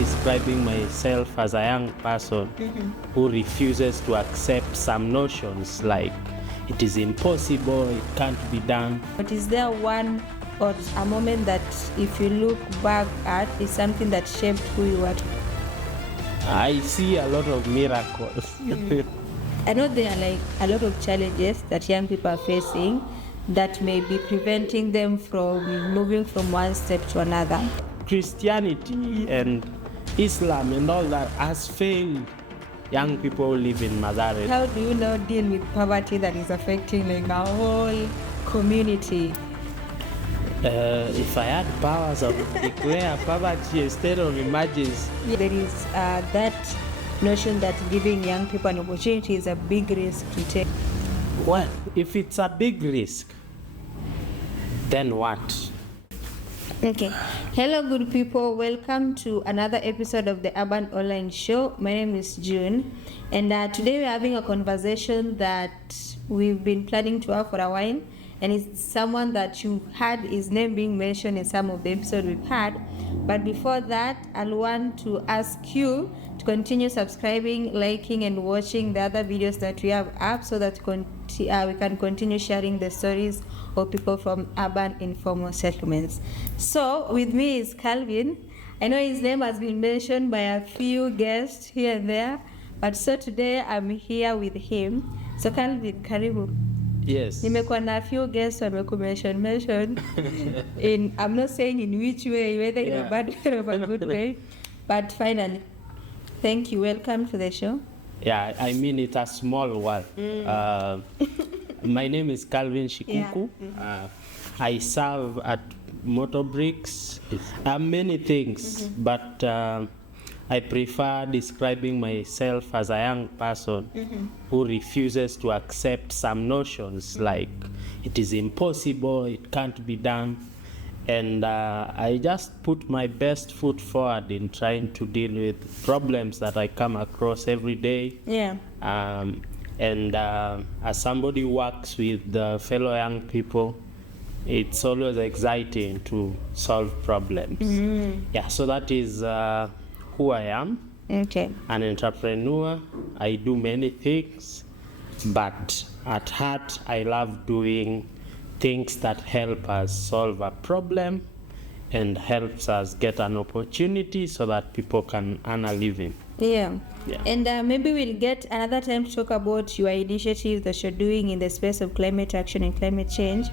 describing myself as a young person who refuses to accept some notions like it is impossible, it can't be done. But is there one or a moment that if you look back at is something that shaped who you are? I see a lot of miracles. I know there are like a lot of challenges that young people are facing that may be preventing them from moving from one step to another. Christianity and Islam and all that has failed young people who live in Mathare. How do you now deal with poverty that is affecting like our whole community? If I had powers, I would declare poverty instead of emergency. There is that notion that giving young people an opportunity is a big risk to take. Well, if it's a big risk, then what? Okay. Hello, good people. Welcome to another episode of the Urban Online Show. My name is June, and today we're having a conversation that we've been planning to have for a while, and it's someone that you had his name being mentioned in some of the episodes we've had. But before that, I'll want to ask you to continue subscribing, liking, and watching the other videos that we have up so that we can continue sharing the stories of people from urban informal settlements. So with me is Calvin. I know his name has been mentioned by a few guests here and there, but so today I'm here with him. So Calvin, karibu. Yes. Nimekuwa na few guests mention in, I'm not saying in which way, whether in a bad way or a good way, but finally, thank you. Welcome to the show. Yeah, I mean, it's a small world. My name is Calvin Shikuku. Yeah. I serve at Motor Bricks. Many things, but I prefer describing myself as a young person who refuses to accept some notions like it is impossible, it can't be done. And I just put my best foot forward in trying to deal with problems that I come across every day. Yeah. And as somebody who works with fellow young people, it's always exciting to solve problems. Yeah, so that is who I am. Okay. An entrepreneur. I do many things, but at heart, I love doing things that help us solve a problem and helps us get an opportunity so that people can earn a living. Yeah. Yeah. And maybe we'll get another time to talk about your initiatives that you're doing in the space of climate action and climate change.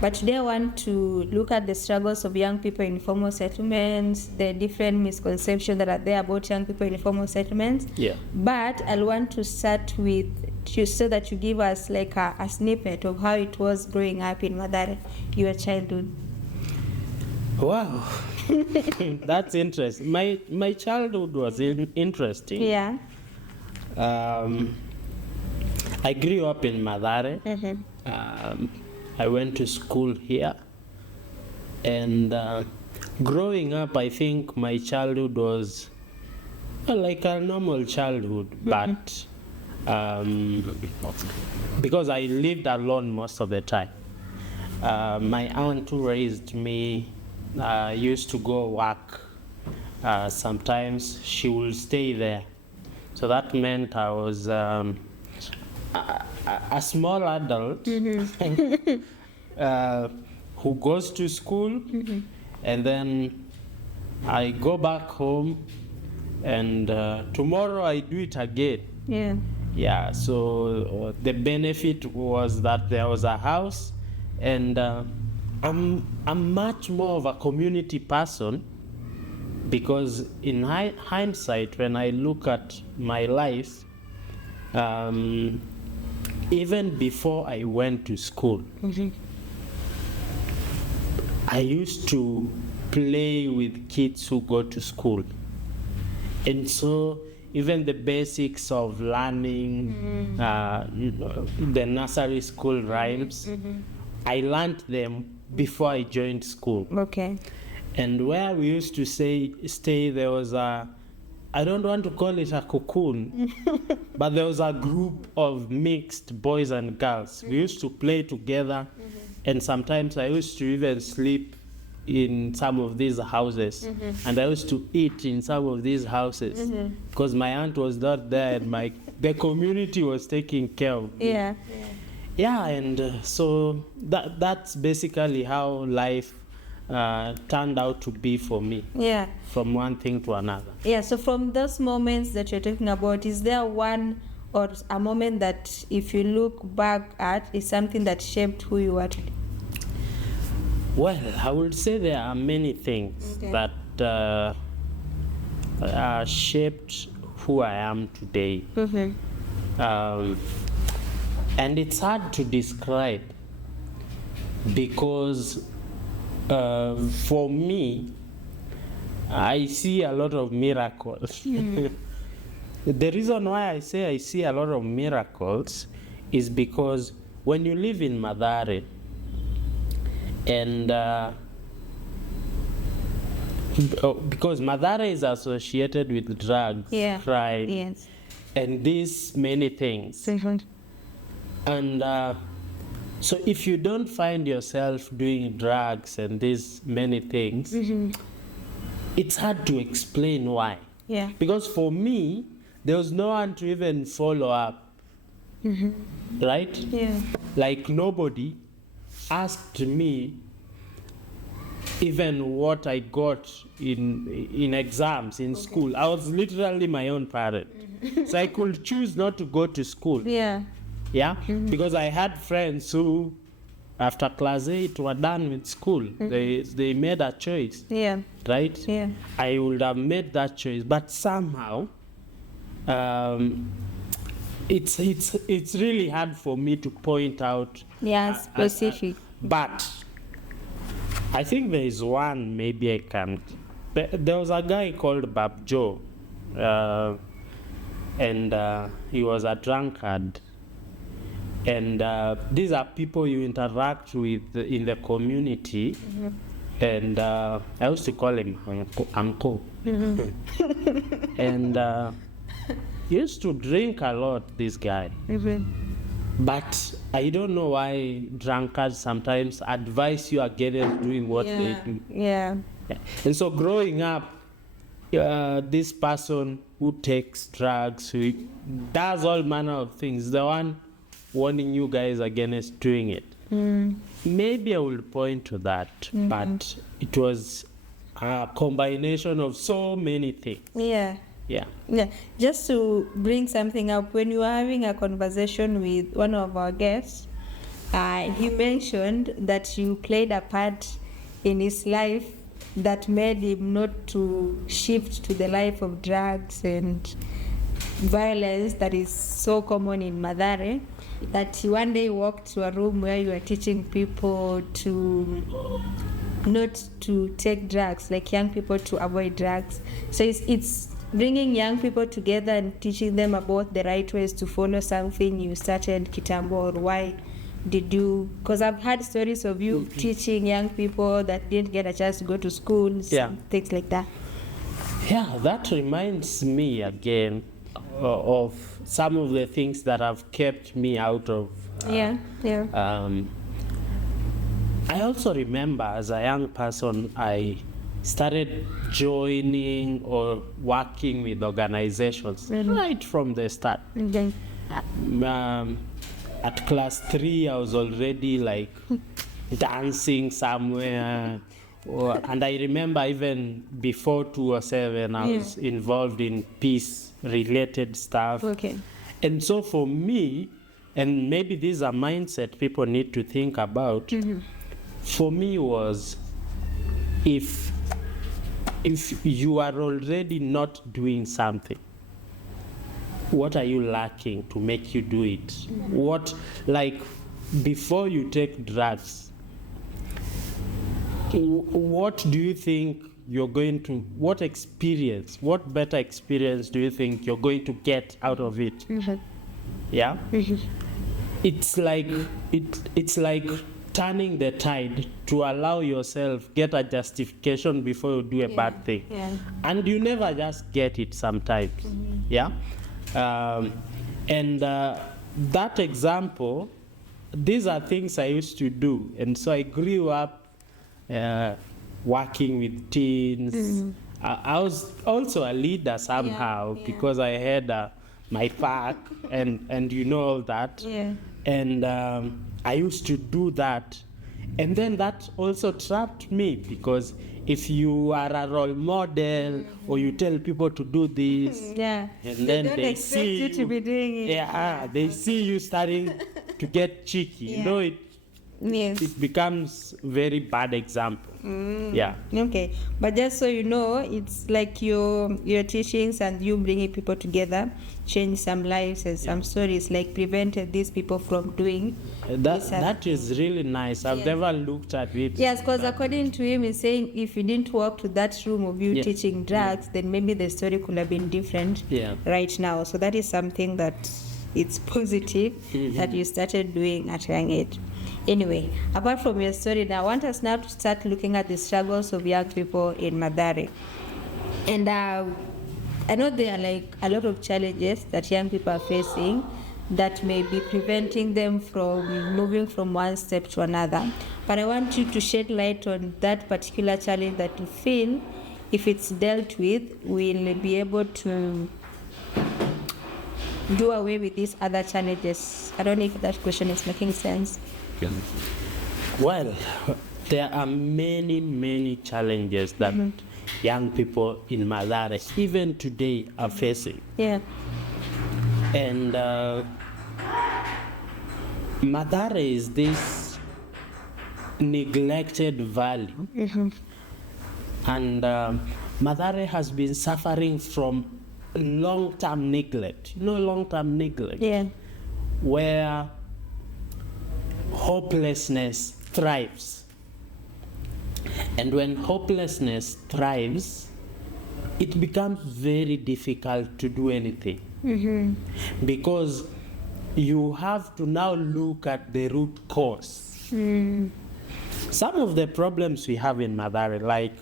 But today I want to look at the struggles of young people in informal settlements, the different misconceptions that are there about young people in informal settlements. Yeah. But I want to start with so that you give us like a snippet of how it was growing up in Mathare, your childhood. Wow. That's interesting. My childhood was interesting. Yeah. I grew up in Mathare. I went to school here. And growing up, I think my childhood was like a normal childhood, but because I lived alone most of the time. My aunt who raised me used to go work. Sometimes she will stay there. So that meant I was a small adult who goes to school, and then I go back home, and tomorrow I do it again. Yeah. Yeah, so the benefit was that there was a house, and I'm much more of a community person because in hindsight, when I look at my life, even before I went to school, I used to play with kids who go to school. And so even the basics of learning, the nursery school rhymes, I learned them before I joined school. Okay. And where we used to stay, there was I don't want to call it a cocoon, but there was a group of mixed boys and girls. We used to play together, and sometimes I used to even sleep in some of these houses, and I used to eat in some of these houses because my aunt was not there, and the community was taking care of me. Yeah, and so that's basically how life turned out to be for me. From one thing to another. So from those moments that you're talking about, is there one or a moment that, if you look back at, is something that shaped who you are today? Well, I would say there are many things that shaped who I am today. And it's hard to describe because for me, I see a lot of miracles. The reason why I say I see a lot of miracles is because when you live in Mathare, and because Mathare is associated with drugs, crime, and these many things. And so if you don't find yourself doing drugs and these many things, it's hard to explain why. Because for me, there was no one to even follow up. Right? Like nobody asked me even what I got in exams in school. I was literally my own parent. So I could choose not to go to school. Because I had friends who, after class 8, were done with school. They made a choice. Right? I would have made that choice, but somehow it's really hard for me to point out specific. But I think there is one maybe I can. There was a guy called Bab Joe, and he was a drunkard. And these are people you interact with in the community. And I used to call him Uncle. And he used to drink a lot, this guy. But I don't know why drunkards sometimes advise you against doing what they do. And so growing up, this person who takes drugs, who does all manner of things, the one warning you guys against doing it. Maybe I will point to that, but it was a combination of so many things. Just to bring something up, when you were having a conversation with one of our guests, he mentioned that you played a part in his life that made him not to shift to the life of drugs and violence that is so common in Mathare, that he one day walked to a room where you were teaching people to not to take drugs, like young people to avoid drugs. So it's bringing young people together and teaching them about the right ways to follow something you started kitambo, or why did you, because I've heard stories of you teaching young people that didn't get a chance to go to schools, things like that. That reminds me again of some of the things that have kept me out of I also remember as a young person I started joining or working with organizations right from the start. At class 3 I was already like dancing somewhere, and I remember even before 2007 I was involved in peace related stuff. And so for me, and maybe this is a mindset people need to think about, for me was, if you are already not doing something, what are you lacking to make you do it? What, like, before you take drugs, what do you think you're going to, what better experience do you think you're going to get out of it? It's like turning the tide to allow yourself get a justification before you do a bad thing. And you never just get it sometimes. And that example, these are things I used to do, and so I grew up working with teens. I was also a leader somehow because I had my pack and you know all that. Yeah. And I used to do that. And then that also trapped me because if you are a role model or you tell people to do this, Yeah. and They then don't they expect see you to be doing it. they see you starting to get cheeky. Yeah. You know, Yes. it becomes very bad example. Yeah. Okay, but just so you know, it's like your teachings and you bringing people together change some lives and some stories, like prevented these people from doing this and- That is really nice. I've never looked at it. Yes, because according to him, he's saying if you didn't walk to that room of you Yeah. teaching drugs, then maybe the story could have been different right now. So that is something that it's positive that you started doing at a young age. Anyway, apart from your story, now I want us now to start looking at the struggles of young people in Mathare. And I know there are like a lot of challenges that young people are facing that may be preventing them from moving from one step to another. But I want you to shed light on that particular challenge that you feel, if it's dealt with, we'll be able to do away with these other challenges. I don't know if that question is making sense. Well, there are many challenges that young people in Mathare, even today, are facing. Yeah. And Mathare is this neglected valley. And Mathare has been suffering from long-term neglect. You know, long-term neglect? Yeah. Where hopelessness thrives. And when hopelessness thrives, it becomes very difficult to do anything. Because you have to now look at the root cause. Some of the problems we have in Mathare, like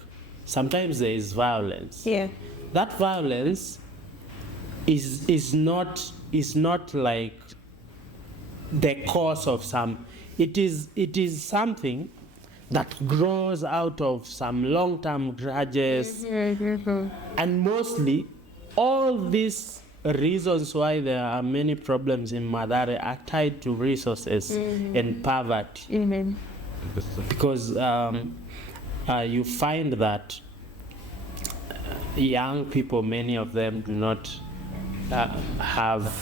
sometimes there is violence. Yeah. That violence is not like the cause of some. It is something that grows out of some long-term grudges, and mostly all these reasons why there are many problems in Mathare are tied to resources and poverty. Because you find that young people, many of them do not have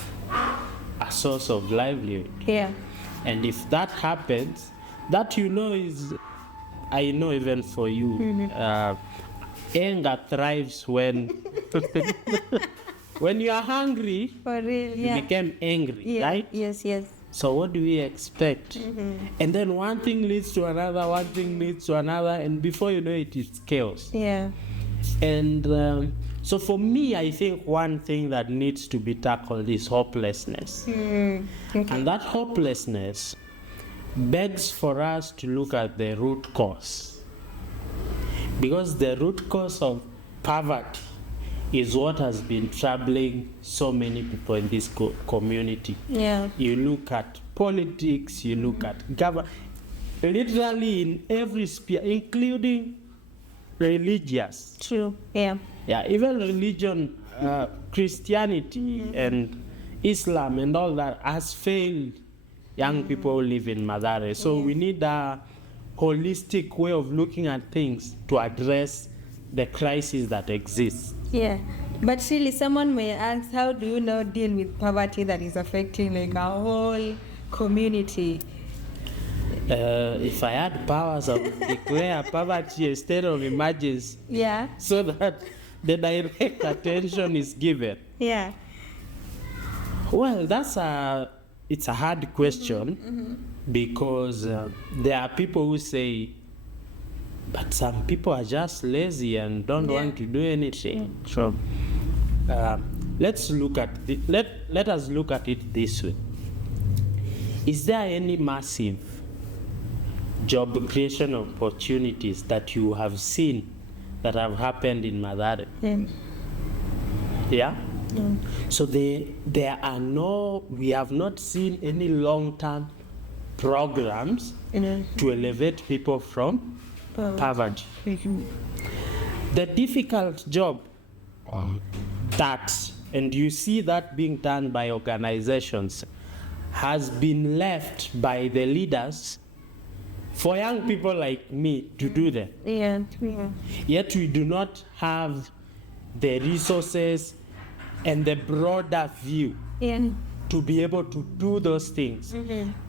a source of livelihood. Yeah. And if that happens, that is, I know even for you, anger thrives when when you are hungry, For real, you yeah. become angry, right? Yes. So what do we expect? And then one thing leads to another, and before you know it, it's chaos. Yeah. And so for me, I think one thing that needs to be tackled is hopelessness. Okay. And that hopelessness begs for us to look at the root cause. Because the root cause of poverty is what has been troubling so many people in this community. Yeah. You look at politics, you look at government, literally in every sphere, including religious. True. Yeah. Yeah, even religion, Christianity and Islam and all that has failed young people who live in Mathare. So we need a holistic way of looking at things to address the crisis that exists. Yeah. But really, someone may ask, how do you now deal with poverty that is affecting like our whole community? If I had powers, I would declare poverty a state of emergency. Yeah. So that the direct attention is given. Yeah. Well, it's a hard question because there are people who say, but some people are just lazy and don't want to do anything. So let's look at let us look at it this way. Is there any massive job creation opportunities that you have seen that have happened in Mathare? Yeah? So there are we have not seen any long-term programs to elevate people from poverty. The difficult job that, and you see that being done by organizations, has been left by the leaders for young people like me to do them. Yeah. Yet we do not have the resources and the broader view to be able to do those things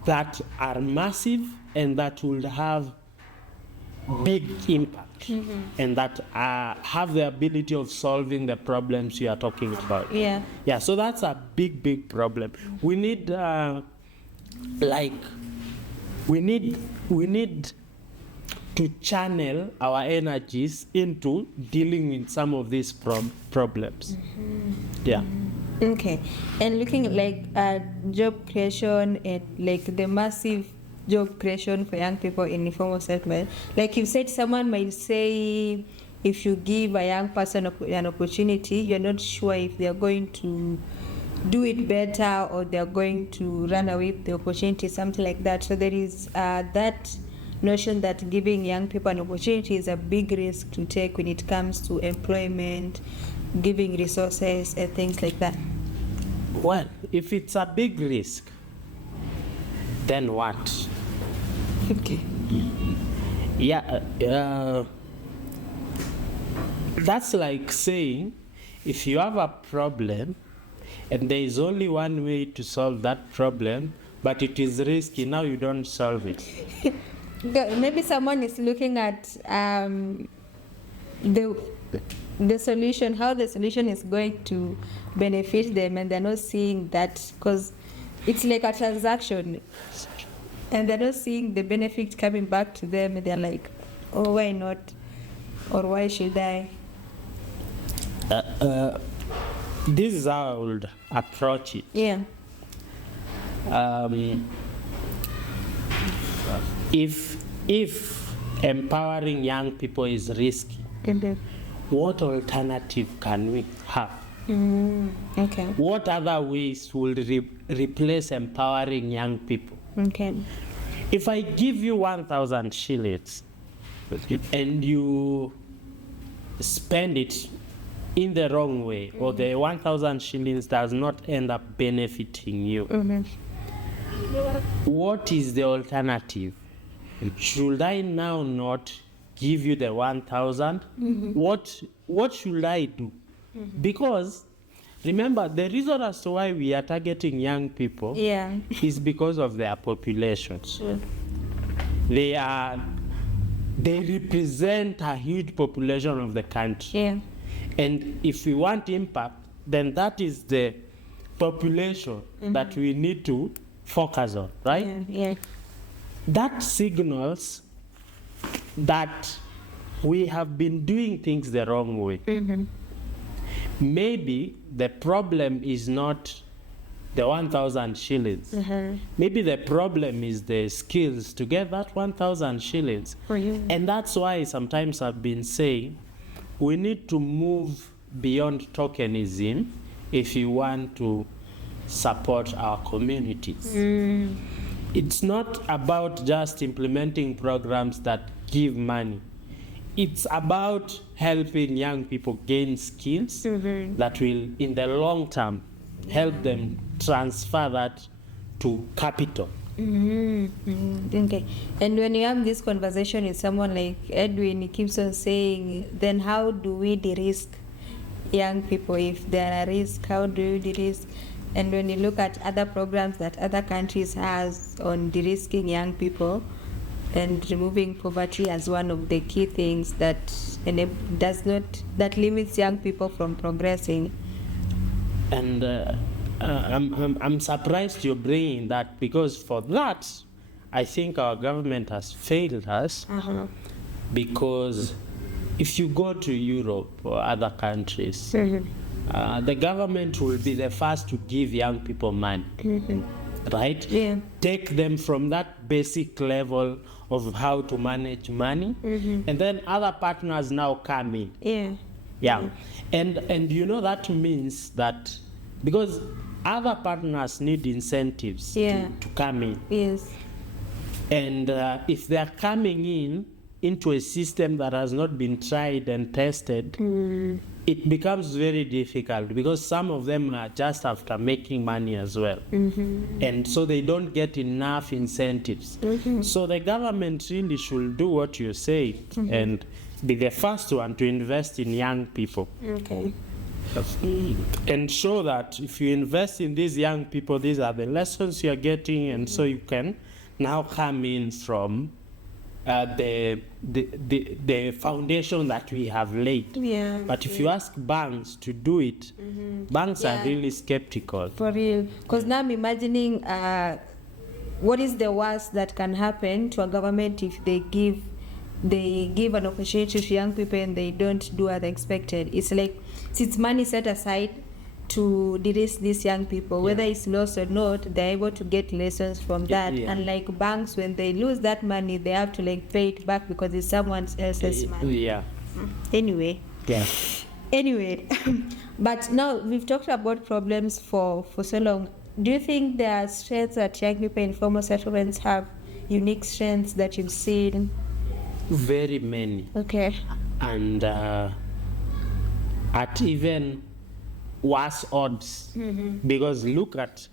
that are massive and that will have big impact and that have the ability of solving the problems you are talking about. Yeah, so that's a big problem. We need we need to channel our energies into dealing with some of these problems. Yeah. Okay, and looking like at job creation and like the massive job creation for young people in informal settlement, like you said, someone might say if you give a young person an opportunity, you're not sure if they're going to do it better or they're going to run away with the opportunity, something like that. So there is that notion that giving young people an opportunity is a big risk to take when it comes to employment, giving resources and things like that. Well, if it's a big risk, then what? Okay. Yeah, that's like saying if you have a problem and there is only one way to solve that problem, but it is risky, now you don't solve it. Maybe someone is looking at the solution, how the solution is going to benefit them, and they're not seeing that because it's like a transaction and they're not seeing the benefit coming back to them, and they're like, oh, why not, or why should I? This is how I would approach it. Yeah. If empowering young people is risky, what alternative can we have? Okay. What other ways will replace empowering young people? Okay. If I give you 1,000 shillings and you spend it in the wrong way, or the 1,000 shillings does not end up benefiting you, what is the alternative? Should I now not give you the 1,000? What should I do? Because remember, the reason as to why we are targeting young people is because of their populations. Sure. They represent a huge population of the country. Yeah. And if we want impact, then that is the population that we need to focus on, right? Yeah. That signals that we have been doing things the wrong way. Maybe the problem is not the 1,000 shillings. Maybe the problem is the skills to get that 1,000 shillings. For you. And that's why sometimes I've been saying we need to move beyond tokenism if you want to support our communities. It's not about just implementing programs that give money. It's about helping young people gain skills that will, in the long term, help them transfer that to capital. Okay. And when you have this conversation with someone like Edwin, he keeps on saying, then how do we de-risk young people? If there are risks, how do you de-risk? And when you look at other programs that other countries has on de-risking young people and removing poverty as one of the key things that that limits young people from progressing. And I'm surprised you're bringing that, because for that, I think our government has failed us. Because if you go to Europe or other countries, the government will be the first to give young people money, right? Yeah. Take them from that basic level of how to manage money, and then other partners now come in. Yeah. And you know that means that because other partners need incentives to come in. Yes. And if they're coming in into a system that has not been tried and tested, it becomes very difficult because some of them are just after making money as well. And so they don't get enough incentives. So the government really should do what you say and be the first one to invest in young people. And show that if you invest in these young people, these are the lessons you're getting, and so you can now come in from the foundation that we have laid. But if you ask banks to do it, banks are really skeptical. For real. Because now I'm imagining what is the worst that can happen to a government if they give an opportunity to young people and they don't do as expected. It's like, it's money set aside to de-risk these young people, whether it's lost or not, they're able to get lessons from that. And like banks, when they lose that money, they have to like pay it back because it's someone else's money. Anyway, but now we've talked about problems for so long. Do you think there are strengths that young people in formal settlements have, unique strengths that you've seen? Very many. And at even worse odds, because look at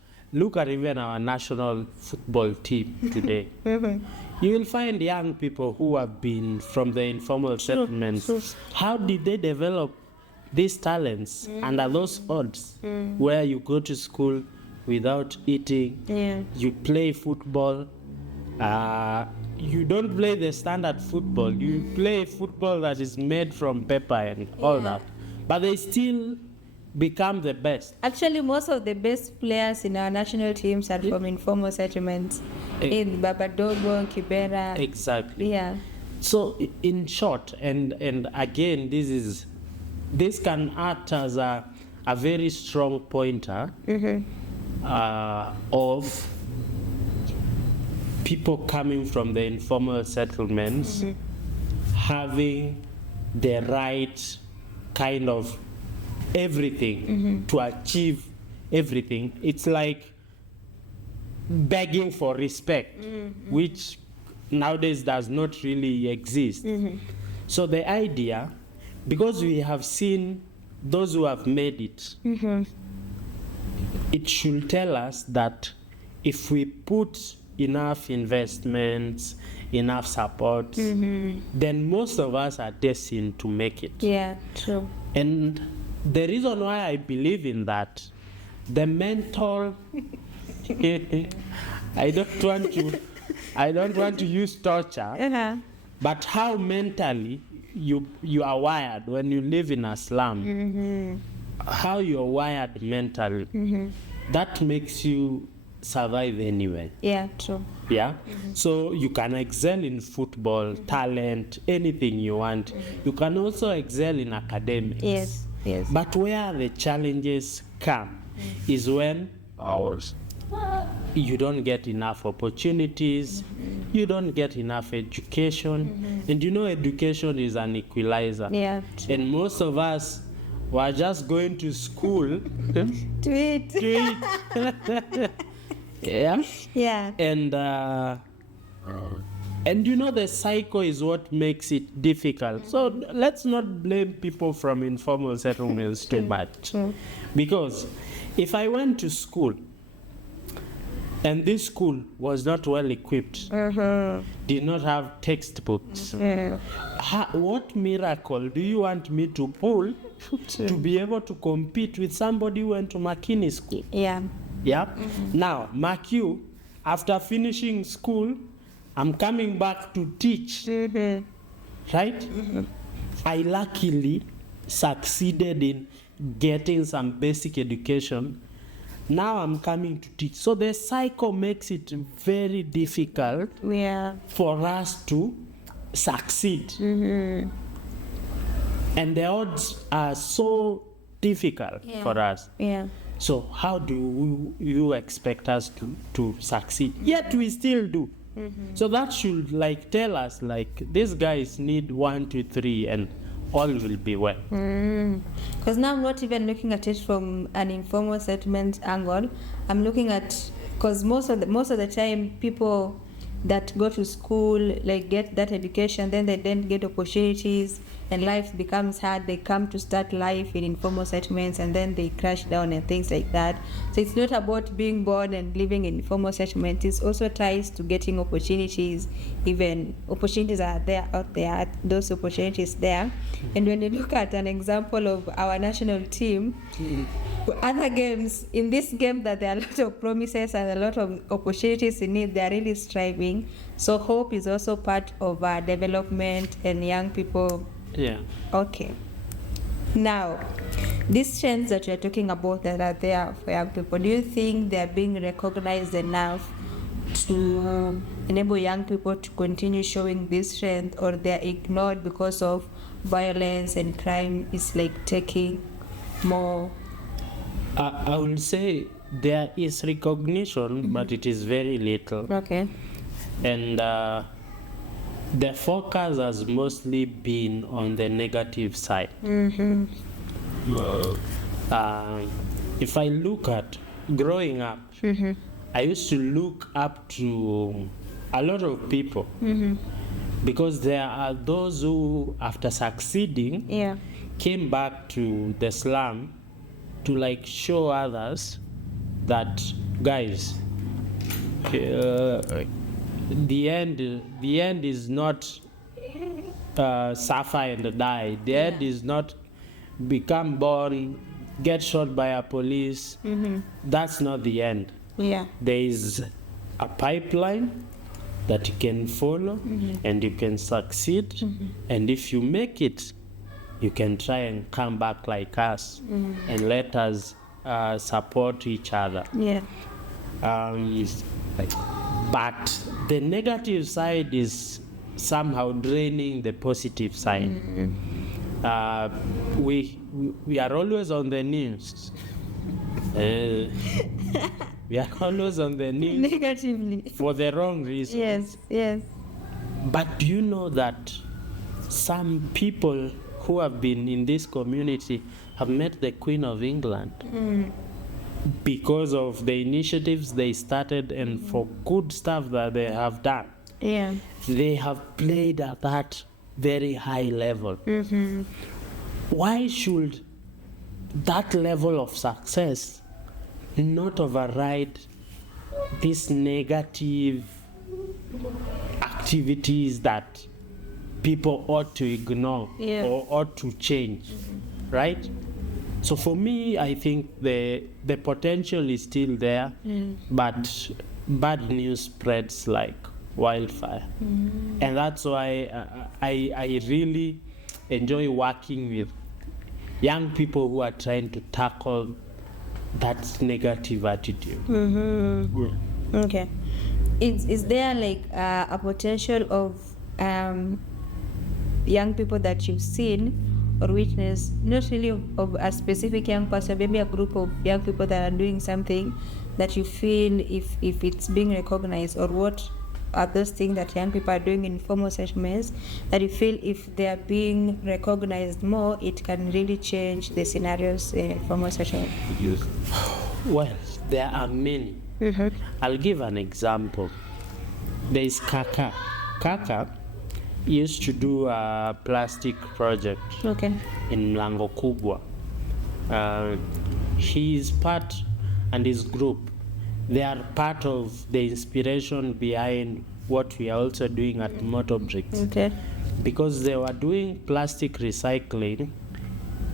even our national football team today. You will find young people who have been from the informal settlements. How did they develop these talents under those odds, where you go to school without eating, you play football, you don't play the standard football, you play football that is made from paper and all that, but they still become the best. Actually, most of the best players in our national teams are from informal settlements, in Babadogo, Kibera. Exactly. So in short, and again, this can act as a very strong pointer of people coming from the informal settlements having the right kind of everything to achieve everything. It's like begging for respect, which nowadays does not really exist. So the idea, because we have seen those who have made it, it should tell us that if we put enough investments, enough support, then most of us are destined to make it. True. And the reason why I believe in that, the mental I don't want to use torture, but how mentally you are wired when you live in a slum, how you're wired mentally, that makes you survive anyway. True. So you can excel in football, talent, anything you want. You can also excel in academics. Yes. But where the challenges come is when you don't get enough opportunities, you don't get enough education, and education is an equalizer. And most of us were just going to school to eat. And the cycle is what makes it difficult. So let's not blame people from informal settlements too much. Because if I went to school and this school was not well equipped, did not have textbooks, what miracle do you want me to pull to be able to compete with somebody who went to McKinney School? Now, mark you, after finishing school, I'm coming back to teach, right? I luckily succeeded in getting some basic education. Now I'm coming to teach. So the cycle makes it very difficult for us to succeed. And the odds are so difficult for us. So how do you expect us to succeed? Yet we still do. So that should tell us these guys need 1, 2, 3 and all will be well. Because now I'm not even looking at it from an informal settlement angle. I'm looking at, because most of the time people that go to school, like get that education, then they don't get opportunities, and life becomes hard. They come to start life in informal settlements, and then they crash down and things like that. So it's not about being born and living in informal settlements. It's also ties to getting opportunities. Even opportunities are there out there. Those opportunities there. And when you look at an example of our national team, other games, in this game that there are a lot of promises and a lot of opportunities in it, they are really striving. So hope is also part of our development and young people. Yeah. Okay. Now, these trends that you're talking about that are there for young people, do you think they're being recognized enough to enable young people to continue showing this trend, or they're ignored because of violence and crime is like taking more? I will say there is recognition, but it is very little. Okay. And the focus has mostly been on the negative side. If I look at growing up, I used to look up to a lot of people because there are those who, after succeeding, came back to the slum to like show others that, guys, the end is not suffer and die. The end is not become boring, get shot by a police. That's not the end. Yeah. There is a pipeline that you can follow, and you can succeed. And if you make it, you can try and come back like us, and let us support each other. Yeah. But the negative side is somehow draining the positive side. We are always on the news. We are always on the news Negatively. for the wrong reasons. Yes. But do you know that some people who have been in this community have met the Queen of England because of the initiatives they started and for good stuff that they have done? Yeah. They have played at that very high level. Why should that level of success not override these negative activities that people ought to ignore or ought to change, right? So for me, I think the potential is still there, but bad news spreads like wildfire. And that's why I really enjoy working with young people who are trying to tackle that negative attitude. Okay. Is there like a potential of young people that you've seen or witnessed, not really of a specific young person, maybe a group of young people that are doing something that you feel if it's being recognized, or what are those things that young people are doing in informal settlements that you feel if they are being recognized more, it can really change the scenarios in informal settlements? Well, there are many. I'll give an example. There is Kaka. Kaka used to do a plastic project in Mlango Kubwa. His part and his group, they are part of the inspiration behind what we are also doing at Motorbricks. Because they were doing plastic recycling,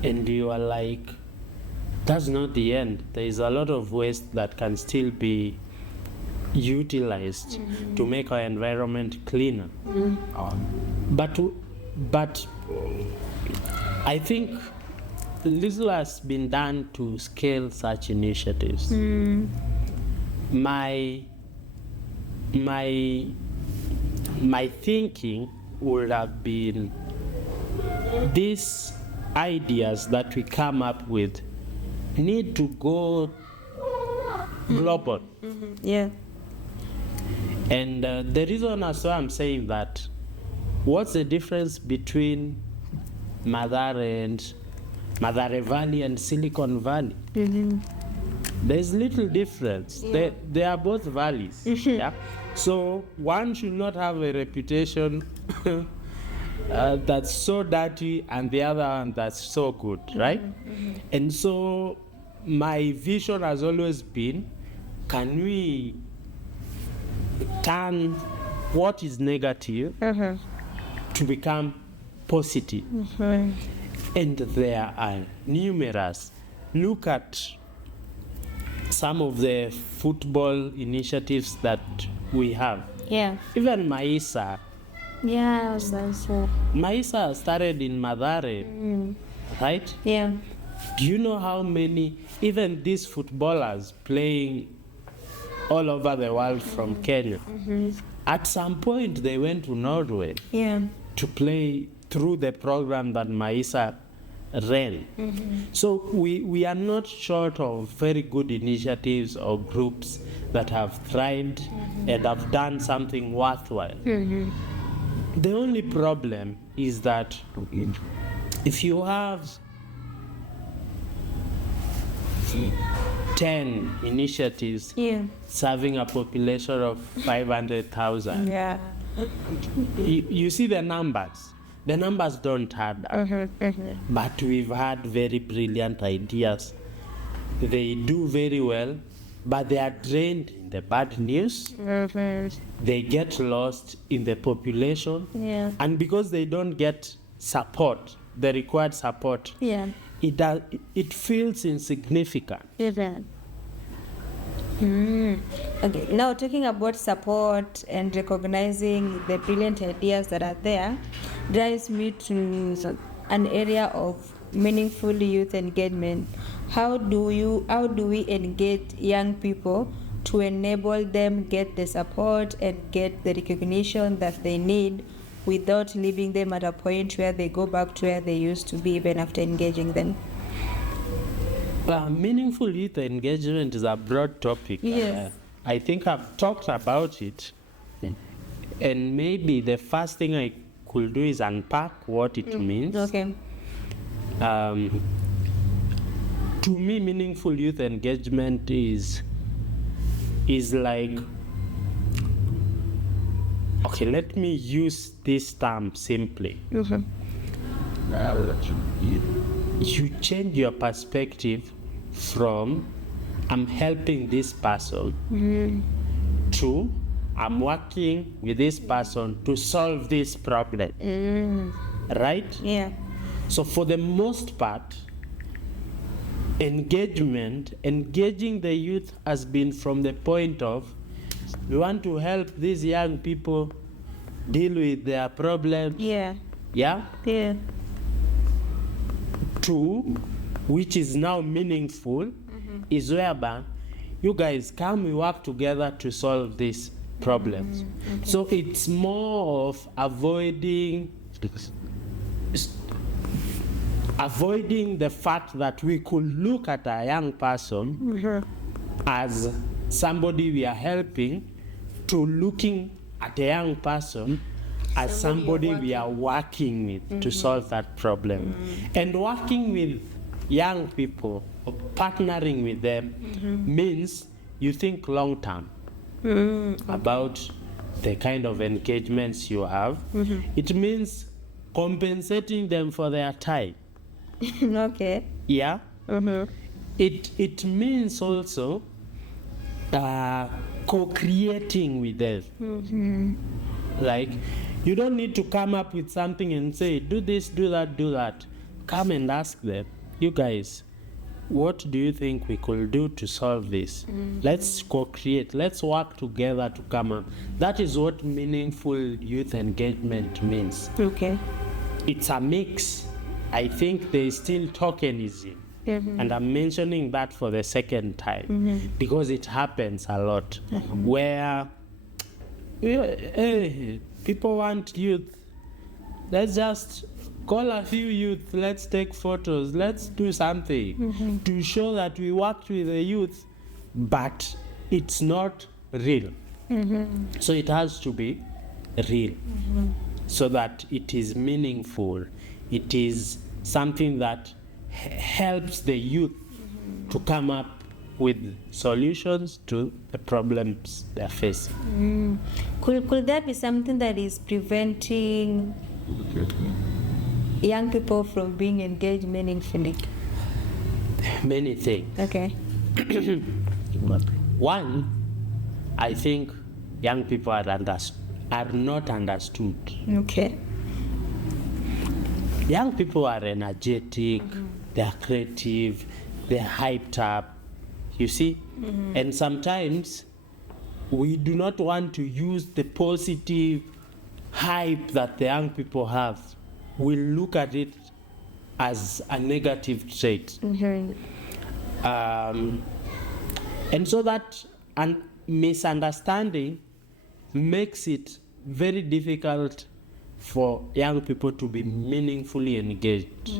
and you are like, that's not the end. There is a lot of waste that can still be utilized to make our environment cleaner. But I think little has been done to scale such initiatives. My thinking would have been these ideas that we come up with need to go global. And the reason as why I'm saying that, what's the difference between Mathare Valley and Silicon Valley? There's little difference. They are both valleys. So one should not have a reputation that's so dirty and the other one that's so good, right? And so my vision has always been, can we turn what is negative to become positive? And there are numerous. Look at some of the football initiatives that we have. Yeah. Even Maisa. Yeah, that's so. Maisa started in Mathare, right? Yeah. Do you know how many, even these footballers playing all over the world from Kenya, at some point they went to Norway Yeah. to play through the program that Maisa ran. So we are not short of very good initiatives or groups that have tried and have done something worthwhile. The only problem is that if you have 10 initiatives Yeah. serving a population of 500,000, Yeah. you see the numbers. The numbers don't add up. But we've had very brilliant ideas. They do very well, but they are drained in the bad news. They get lost in the population. Yeah. And because they don't get support, the required support, Yeah. it feels insignificant. Okay, now talking about support and recognizing the brilliant ideas that are there drives me to an area of meaningful youth engagement. How do we engage young people to enable them get the support and get the recognition that they need without leaving them at a point where they go back to where they used to be even after engaging them? Meaningful youth engagement is a broad topic. Yes. I think I've talked about it, and maybe the first thing I could do is unpack what it means. Okay. To me, meaningful youth engagement is like, okay, let me use this term simply. You change your perspective from I'm helping this person to I'm working with this person to solve this problem. Right? Yeah. So for the most part, engaging the youth has been from the point of we want to help these young people deal with their problems. Yeah. Yeah? Yeah. To which is now meaningful is whereby you guys come, we work together to solve these problems. So it's more of avoiding the fact that we could look at a young person as somebody we are helping, to looking at a young person as somebody we are working with to solve that problem. And working with young people or partnering with them means you think long term about the kind of engagements you have. It means compensating them for their time. Okay. Yeah. It means also co-creating with them. Like, you don't need to come up with something and say, do this, do that, do that. Come and ask them, you guys, what do you think we could do to solve this? Let's co-create, let's work together to come up. That is what meaningful youth engagement means. Okay. It's a mix. I think there is still tokenism. And I'm mentioning that for the second time because it happens a lot where hey, people want youth. Let's just call a few youth, let's take photos, let's do something to show that we worked with the youth, but it's not real. So it has to be real so that it is meaningful. It is something that helps the youth to come up with solutions to the problems they're facing. Could that be something that is preventing young people from being engaged meaningfully? Many things. Okay. One, I think young people are not understood. Okay. Young people are energetic, they're creative, they're hyped up, you see? And sometimes we do not want to use the positive hype that the young people have. We look at it as a negative trait. And so that misunderstanding makes it very difficult for young people to be meaningfully engaged.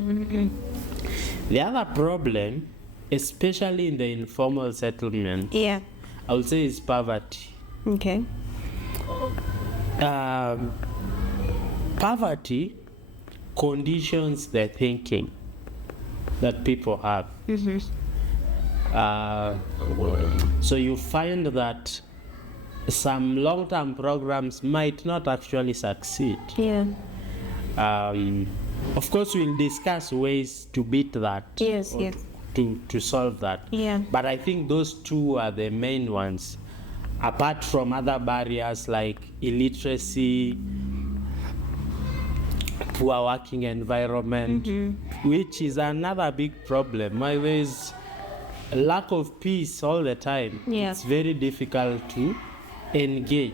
The other problem, especially in the informal settlement, I would say is poverty. Okay. Poverty conditions the thinking that people have. So you find that some long-term programs might not actually succeed. Of course, we'll discuss ways to beat that. To solve that. But I think those two are the main ones, apart from other barriers like illiteracy, poor working environment, which is another big problem. There's a lack of peace all the time. It's very difficult to engage.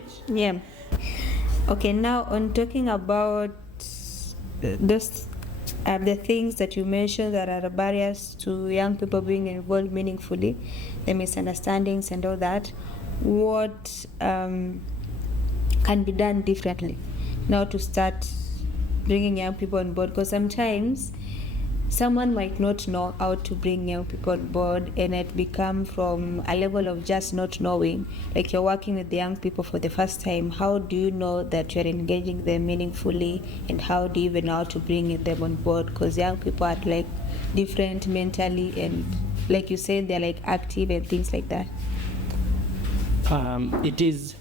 Okay, now on talking about those the things that you mentioned that are barriers to young people being involved meaningfully, the misunderstandings and all that, what can be done differently now to start bringing young people on board? Because sometimes someone might not know how to bring young people on board, and it become from a level of just not knowing. Like you're working with the young people for the first time, how do you know that you're engaging them meaningfully, and how do you even know how to bring them on board? Because young people are like different mentally, and like you said, they're like active and things like that. It is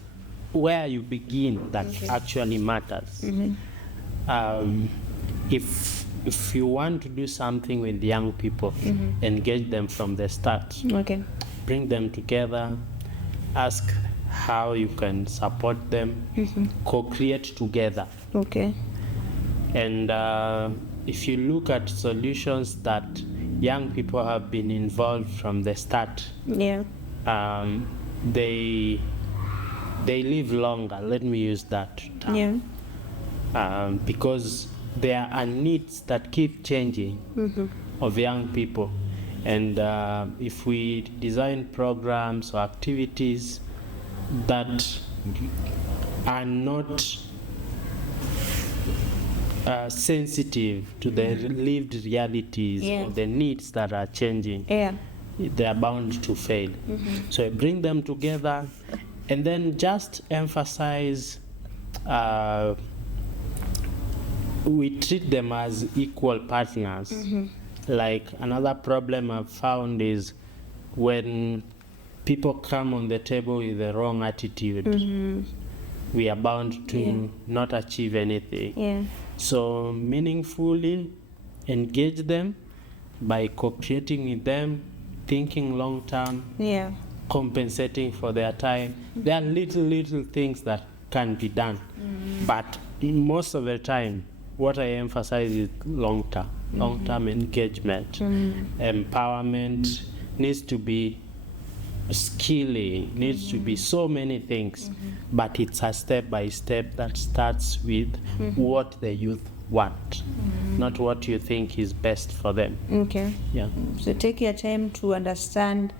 where you begin that actually matters. If you want to do something with young people, engage them from the start. Bring them together, ask how you can support them, co-create together. And if you look at solutions that young people have been involved from the start, they live longer. Let me use that term. Because there are needs that keep changing of young people, and if we design programs or activities that are not sensitive to the lived realities of the needs that are changing, they are bound to fail. So bring them together, and then just emphasize we treat them as equal partners. Like another problem I've found is when people come on the table with the wrong attitude, we are bound to not achieve anything. So meaningfully engage them by co-creating with them, thinking long term, compensating for their time. There are little things that can be done, but most of the time what I emphasize is long-term engagement. Empowerment needs to be skilling, needs to be so many things, but it's a step by step that starts with what the youth want, not what you think is best for them. So take your time to understand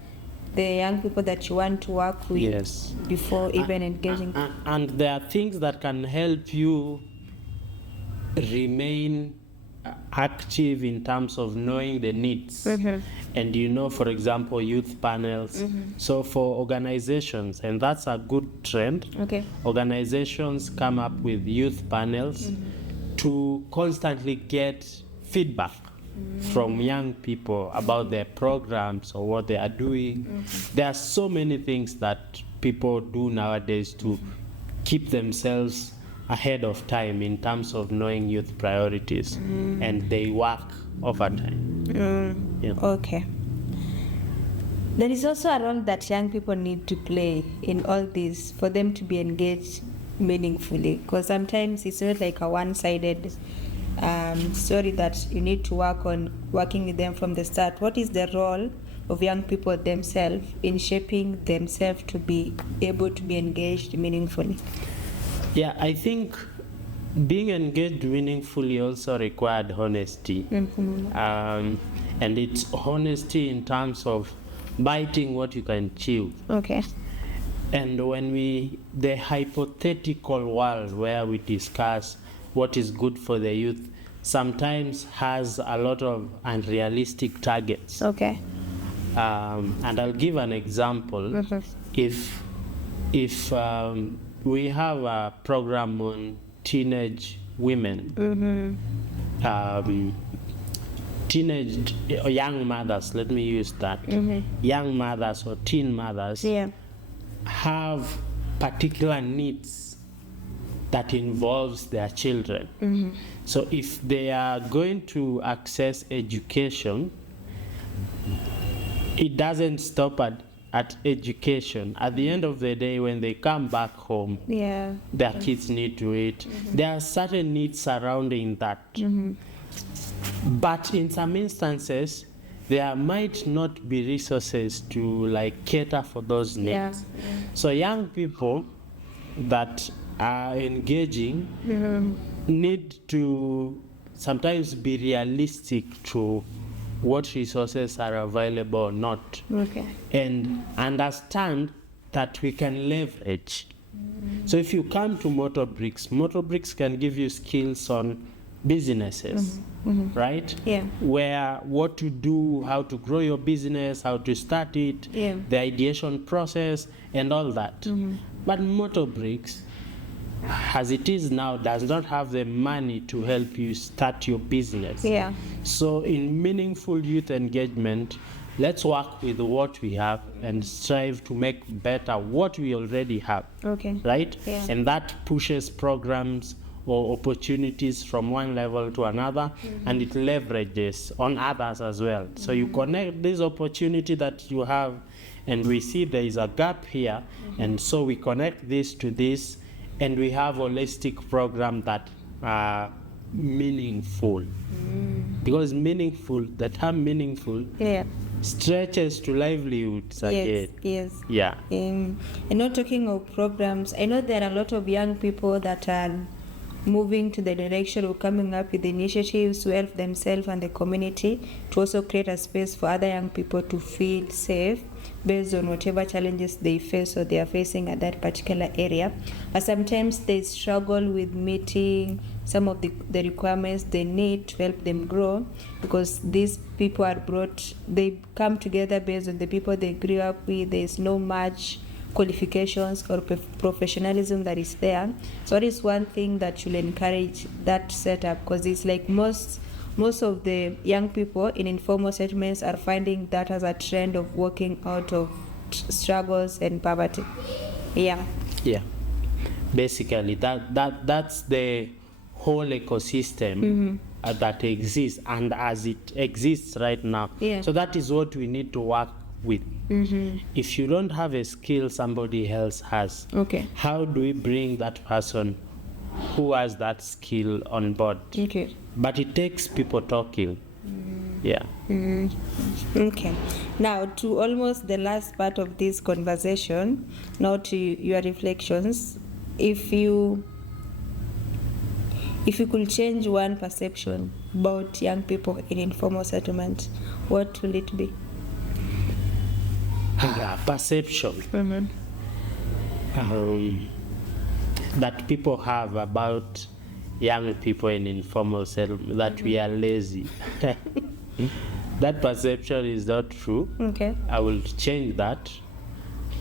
the young people that you want to work with before even engaging. And there are things that can help you remain active in terms of knowing the needs. And for example, youth panels. So for organizations, and that's a good trend, organizations come up with youth panels to constantly get feedback from young people about their programs or what they are doing. There are so many things that people do nowadays to keep themselves ahead of time in terms of knowing youth priorities, and they work overtime. Yeah. Okay. There is also a role that young people need to play in all this for them to be engaged meaningfully, because sometimes it's not like a one-sided story that you need to work on working with them from the start. What is the role of young people themselves in shaping themselves to be able to be engaged meaningfully? Yeah, I think being engaged meaningfully also required honesty. And it's honesty in terms of biting what you can chew. Okay. And when the hypothetical world where we discuss what is good for the youth sometimes has a lot of unrealistic targets. Okay. And I'll give an example. If we have a program on teenage women, teenage young mothers, let me use that. Young mothers or teen mothers have particular needs that involves their children. So if they are going to access education, it doesn't stop at education. At the end of the day, when they come back home, their kids need to eat. There are certain needs surrounding that. But in some instances, there might not be resources to like cater for those needs. So young people that are engaging need to sometimes be realistic to what resources are available or not, and understand that we can leverage. So if you come to Motorbricks can give you skills on businesses, right? Where what to do, how to grow your business, how to start it, the ideation process, and all that. But Motorbricks, as it is now, does not have the money to help you start your business. So in meaningful youth engagement, let's work with what we have and strive to make better what we already have. Right? And that pushes programs or opportunities from one level to another, and it leverages on others as well. So you connect this opportunity that you have, and we see there is a gap here, and so we connect this to this, and we have holistic program that are meaningful. Because meaningful, the term meaningful stretches to livelihoods again. And not talking of programs, I know there are a lot of young people that are moving to the direction of coming up with initiatives to help themselves and the community, to also create a space for other young people to feel safe based on whatever challenges they face or they are facing at that particular area. But sometimes they struggle with meeting some of the requirements they need to help them grow, because these people they come together based on the people they grew up with. There is no much qualifications or professionalism that is there. So it is one thing that you'll encourage that setup, because it's like most of the young people in informal settlements are finding that as a trend of working out of struggles and poverty. Basically that's the whole ecosystem that exists, and as it exists right now. So that is what we need to work with. If you don't have a skill somebody else has, how do we bring that person who has that skill on board? But it takes people talking. Okay, now to almost the last part of this conversation, now to your reflections. If you could change one perception about young people in informal settlement, what will it be? Perception that people have about young people in informal settlement, that we are lazy. That perception is not true. I will change that.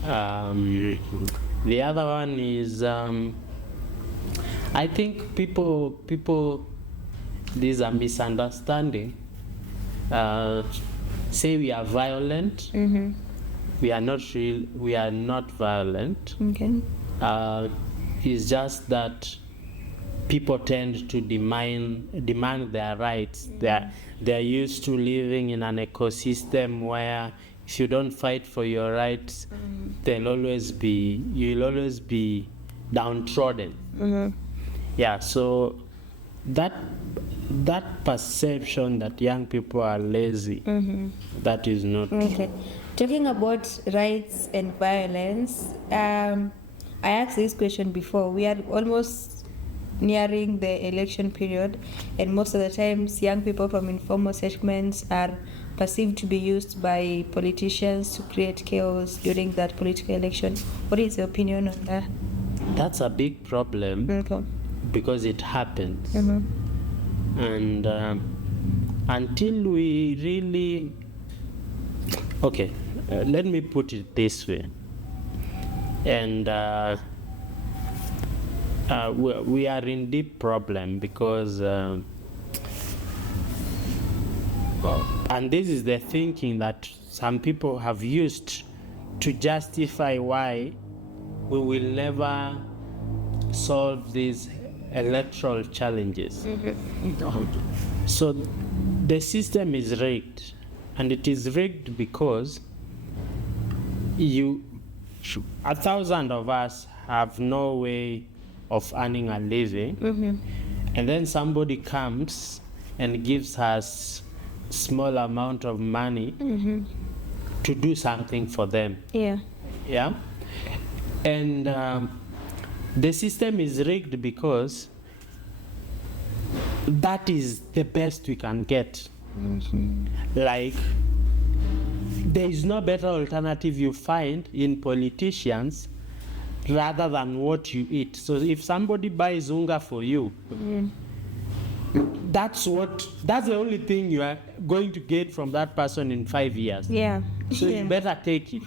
The other one is I think people there's a misunderstanding say we are violent. We are not real. We are not violent. Okay. It's just that people tend to demand their rights. They're used to living in an ecosystem where if you don't fight for your rights, you'll always be downtrodden. Yeah, so that perception that young people are lazy, that is not Okay. Talking about rights and violence, I asked this question before. We are almost nearing the election period, and most of the times young people from informal settlements are perceived to be used by politicians to create chaos during that political election. What is your opinion on that? That's a big problem Okay. because it happens. And until we really... Okay, let me put it this way. And we are in deep problem because... and this is the thinking that some people have used to justify why we will never solve these electoral challenges. So the system is rigged, and it is rigged because 1,000 of us have no way of earning a living, and then somebody comes and gives us small amount of money to do something for them. Yeah. And the system is rigged because that is the best we can get. Like, there is no better alternative you find in politicians rather than what you eat. So if somebody buys unga for you, that's the only thing you are going to get from that person in 5 years. Yeah. So you better take it.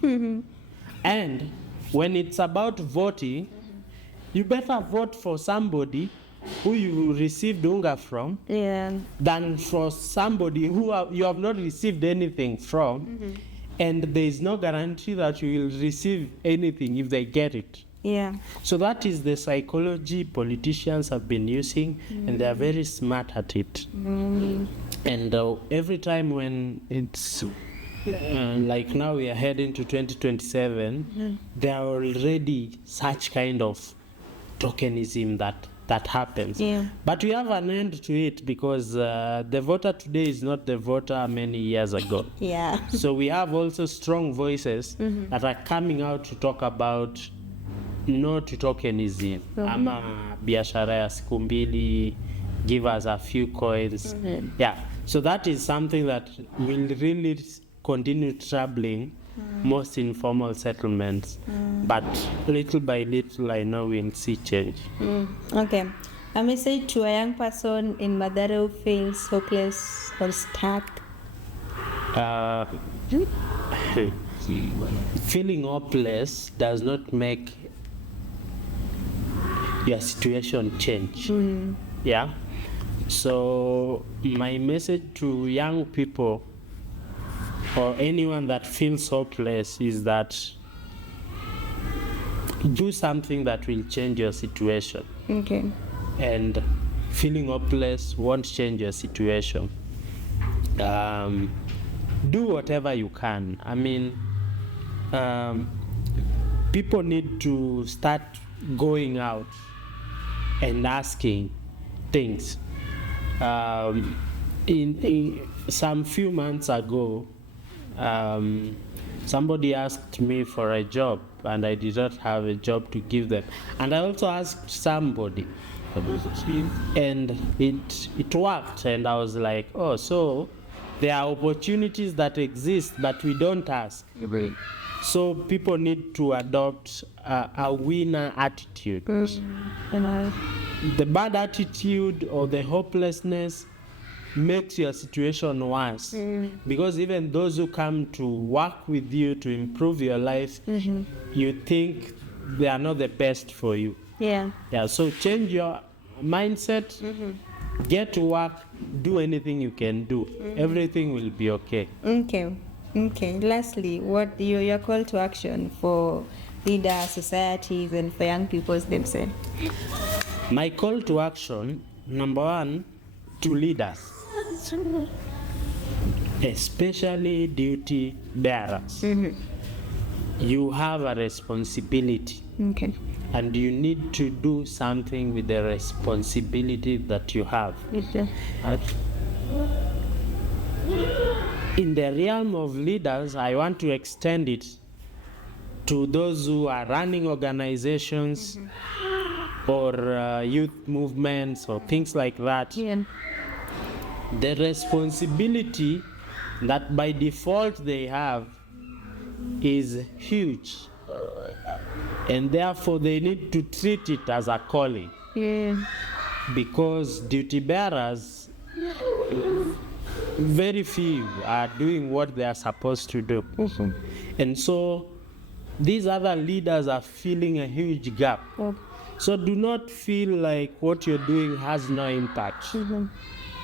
And when it's about voting, you better vote for somebody who you received unga from than for somebody who you have not received anything from, and there is no guarantee that you will receive anything if they get it. Yeah. So that is the psychology politicians have been using, and they are very smart at it. And every time when it's like now we are heading to 2027, there are already such kind of tokenism that happens. But we have an end to it because the voter today is not the voter many years ago. So we have also strong voices that are coming out to talk about no to tokenism. Ama biashara ya siku mbili, give us a few coins. Yeah, so that is something that will really continue troubling most informal settlements, but little by little I know we'll see change. Okay, a message to a young person in Mathare who feels hopeless or stuck. Feeling hopeless does not make your situation change. Yeah, so my message to young people or anyone that feels hopeless is that do something that will change your situation. And feeling hopeless won't change your situation. Do whatever you can. I mean, people need to start going out and asking things. In some few months ago, somebody asked me for a job and I did not have a job to give them, and I also asked somebody and it worked, and I was like, oh, so there are opportunities that exist but we don't ask. So people need to adopt a winner attitude. The bad attitude or the hopelessness makes your situation worse, because even those who come to work with you to improve your life, you think they are not the best for you. So change your mindset, get to work, do anything you can do. Everything will be okay. Okay. Lastly, what your call to action for leaders, societies, and for young people themselves? My call to action, number one, to leaders, especially duty bearers. You have a responsibility. Okay. And you need to do something with the responsibility that you have. In the realm of leaders, I want to extend it to those who are running organizations or youth movements or things like that. Yeah. The responsibility that by default they have is huge. And therefore they need to treat it as a calling. Yeah. Because duty bearers, very few are doing what they are supposed to do. And so these other leaders are feeling a huge gap. So do not feel like what you're doing has no impact.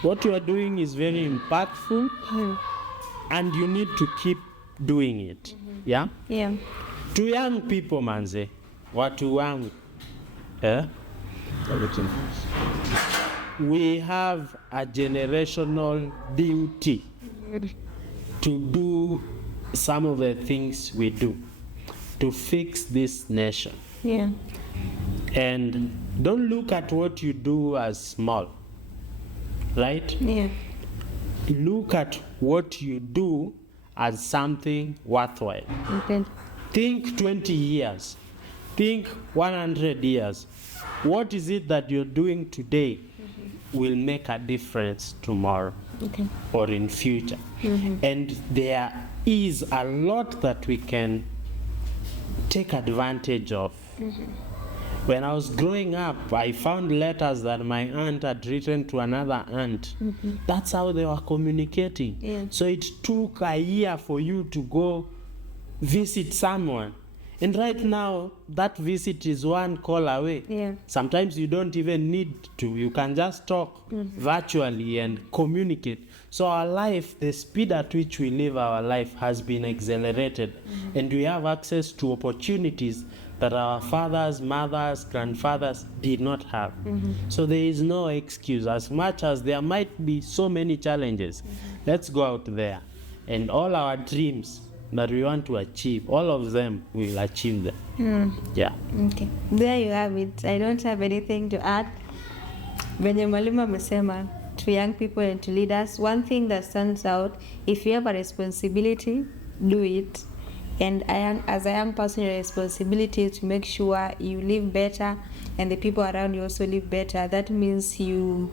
What you are doing is very impactful, and you need to keep doing it. Yeah? Yeah. To young people, manze, watu wangu, we have a generational duty to do some of the things we do to fix this nation. Yeah. And don't look at what you do as small, right? Yeah. Look at what you do as something worthwhile. Okay. Think 20 years. Think 100 years. What is it that you're doing today will make a difference tomorrow or in future? And there is a lot that we can take advantage of. When I was growing up, I found letters that my aunt had written to another aunt. That's how they were communicating. Yeah. So it took a year for you to go visit someone. And right now, that visit is one call away. Yeah. Sometimes you don't even need to. You can just talk virtually and communicate. So our life, the speed at which we live our life has been accelerated. And we have access to opportunities that our fathers, mothers, grandfathers did not have. So there is no excuse. As much as there might be so many challenges, let's go out there. And all our dreams that we want to achieve, all of them, we will achieve them. Yeah. Okay. There you have it. I don't have anything to add. Venye mwalimu amesema, to young people and to leaders, one thing that stands out, if you have a responsibility, do it. And as a young person, your responsibility is to make sure you live better and the people around you also live better. That means you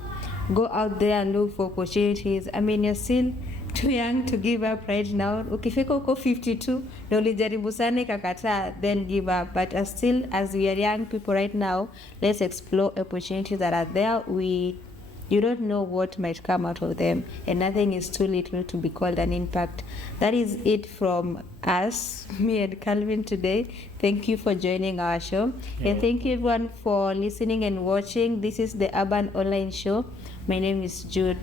go out there and look for opportunities. I mean, you're still too young to give up right now. Ukifika uko 52 na ulijaribu sana ikakataa, then give up. But as we are young people right now, let's explore opportunities that are there. You don't know what might come out of them, and nothing is too little to be called an impact. That is it from us, me and Calvin today. Thank you for joining our show. And thank you everyone for listening and watching. This is the Urban Online Show. My name is Jude.